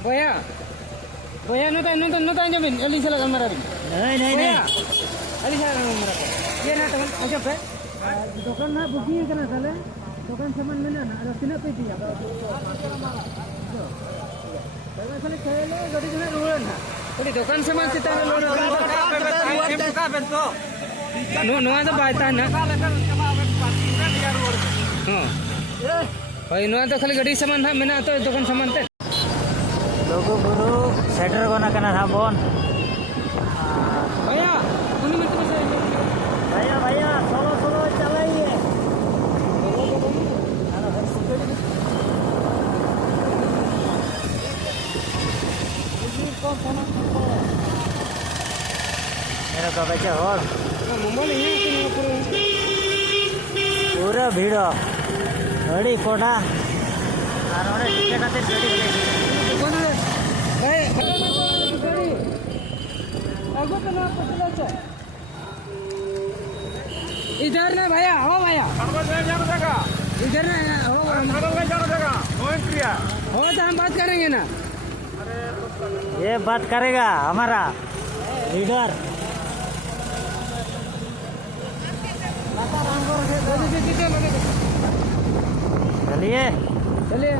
Boya, boya nuta jamin, Ali salah kamera. नहीं Ali salah kamera. Ye na teman, macam apa? दुकान ना booking करना साले दुकान सामान में ना अरे कितना पे दिया साले खेले गाड़ी में रोड ना Jadi dukan sama kita lor. No ada baita na. भाई नोआ तो खाली गाड़ी सामान था मेना तो दुकान सामान ते लोगो गुरु सेटर कोना कना था बोन भैया उन्हीं में तो भैया सोलो चलाइए मेरा का बच्चा और मुंबई नहीं है पूरा भीड़ गाड़ी कोड़ा और टिकट आते गाड़ी इधर ना भैया हो भैया इधर ना हो तो हम बात करेंगे ना ये बात करेगा हमारा लीडर चलिए चलिए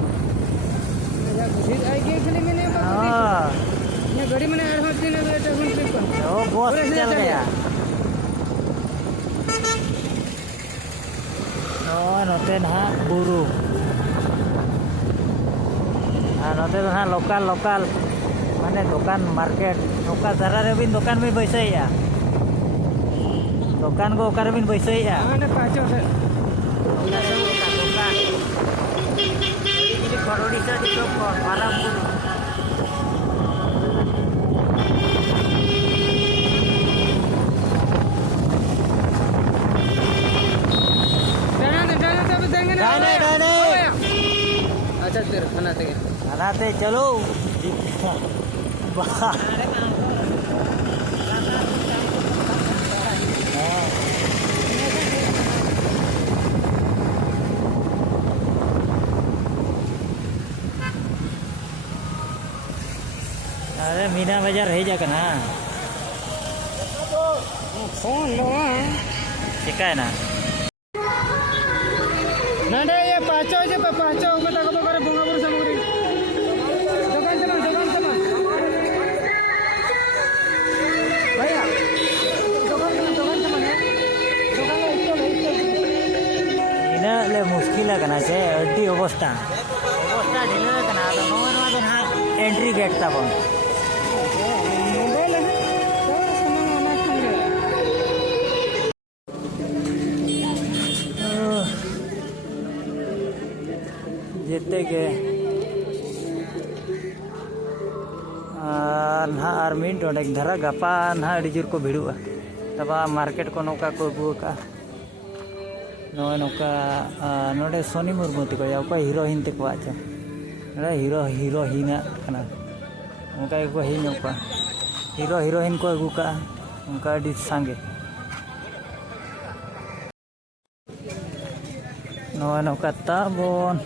ये गाड़ी मैंने एडवांस देना वो बॉस चल गया नोते ना बुरु नोते ना लोकल माने दुकान मार्केट नौका जरा रे बिन दुकान में बैसे या दुकान को ओकर बिन बैसे या माने पाचो से दुकान ini korodi sa dito parang Dana. अच्छा तेरे खानाते चलो अरे मीना बाजार है जाकर ना फोन लो ठीक है ना नडे ये पाचो को तक तो करे बुंगापुर सामग्री दुकान चला भैया दुकान है ina le muskila kana che adi obostha dile kana ado no den ha entry gate ta bon mobile है तो सामान आना चाहिए जेते के ना आर मिनट ओडे धरा गपा ना अड़ी जोर को भिड़ुआ तबा मार्केट को नौका को अगुका नौका नोडे सोनी मुर्मू तक हिरोइन तक आचा हिरोइन उनका को हिन हिरोइन को अगुका उनका अड़ी सांगे नौका ताबन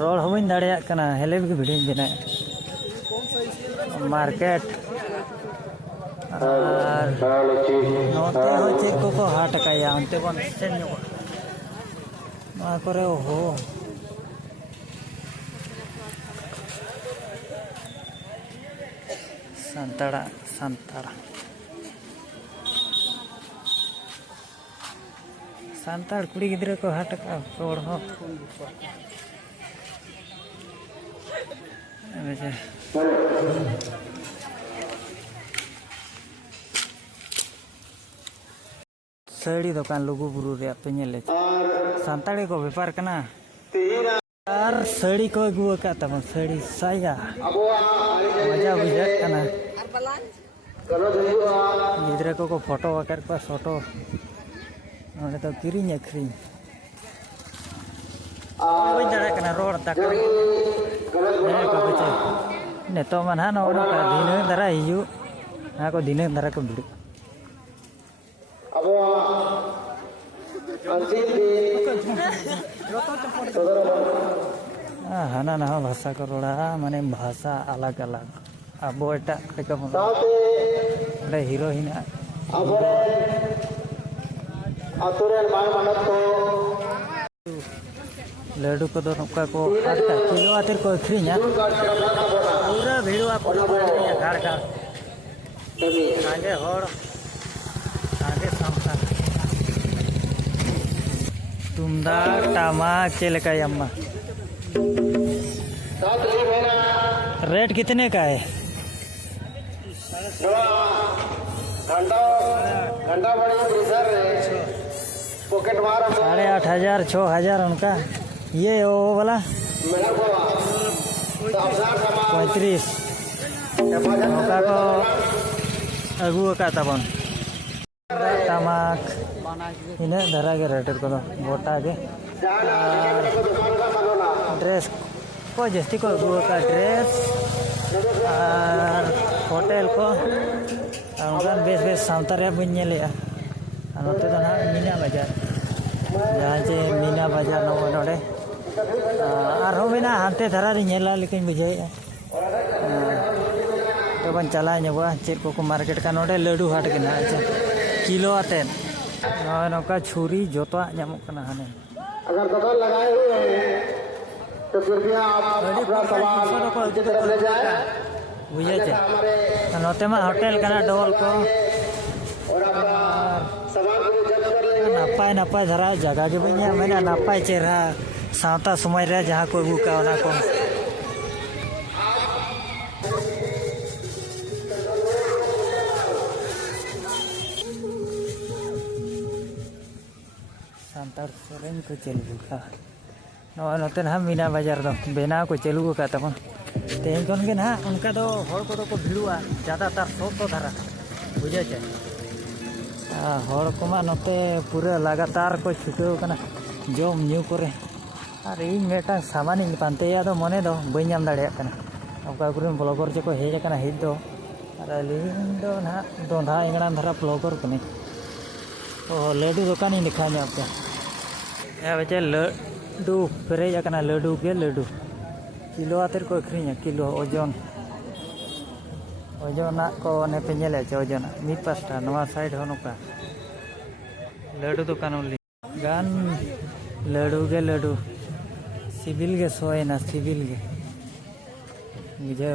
रोड हमें दाड़ा कना हेले भी भिड़ी बना मार्केट नोते हो चेक को हाट काया अंते बन सेन करे हो सांताड़ कुड़ी गिद्रे को हाट का रोड हो साड़ी दुकान लुगुबुरु रे पे नेले सांताड़ी को व्यापार कना और साड़ी को अगु का तब साड़ी साया मजा बुझा कना गिद्रे को फोटो वकर को फोटो ओने तो किरिंग अखरी ओइ दड़ा कना रोड तक ने तो मन हा नो का दिन दरा हिजु हा को दिन दरा को बिडु हाना नहा भाषा को रोड़ा माने भाषा अलग अलग अब एटा हिरो हिना लड्डू को नौका को किलो आते को अखरीना पूरा भीड़वा को घर घर आगे हर आगे सामता तुमदाग टमाक चलका अम्मा रेट कितने का है? $8,500 $6,000 उनका ये वो वाला 35 उनका को अगु का तबन टमाक इन्हें धरा के रेटर को गोटा के ड्रेस को जस्ती को अगु का ड्रेस और होटल को उनका बेस बेस सामतारे बुझे नोते तो ना मीना बाजार जहाँ जे मीना बाजार नोड़े और मेना हानते धरा नेला लेकिन बुझे तो बन चला चेक को मार्केट का नोड़े लड्डू हाट के ना किलो आते नौका छुरी जोता हाने अगर दुकान लगाए हुए हैं तो कृपया आप अपना सामान की तरफ ले जाए बुझे नोते में होटल का डोल को और अपना सामान को जब्त कर लेंगे। नपाय नपाय धरा जगह के बन मैंने नपाय चेहरा सावता समय रे जहाँ को अगू का को सांतार सेरेन को चलू का नोते ना मीना बाजार दो बेना को चलू का तब तेज कौन के ना उनका तो हर को भिड़ुआ ज़्यादातर सब तो धरा बुझे हर को नोते पूरा लगातार को छुटाव कना जम न्यू करे और इन मेटा सामान पानते तो मने दो बी अका ब्लॉगर जो को हेज हेज दो और अलीन दो ना दोंधा इंगड़ा धरा ब्लॉगर कने तो लड्डू दुकान दिखा पे बच्चे लड्डू पेरेज लड्डू के लड्डू किलो आते को अखरीना किलो ओजन ओजन को पे ओजन मिद पास्टा नवा साइड हो नौका लड्डू दुकान गान लड्डू सिबिल गे सोएना सिबिल गे बुझे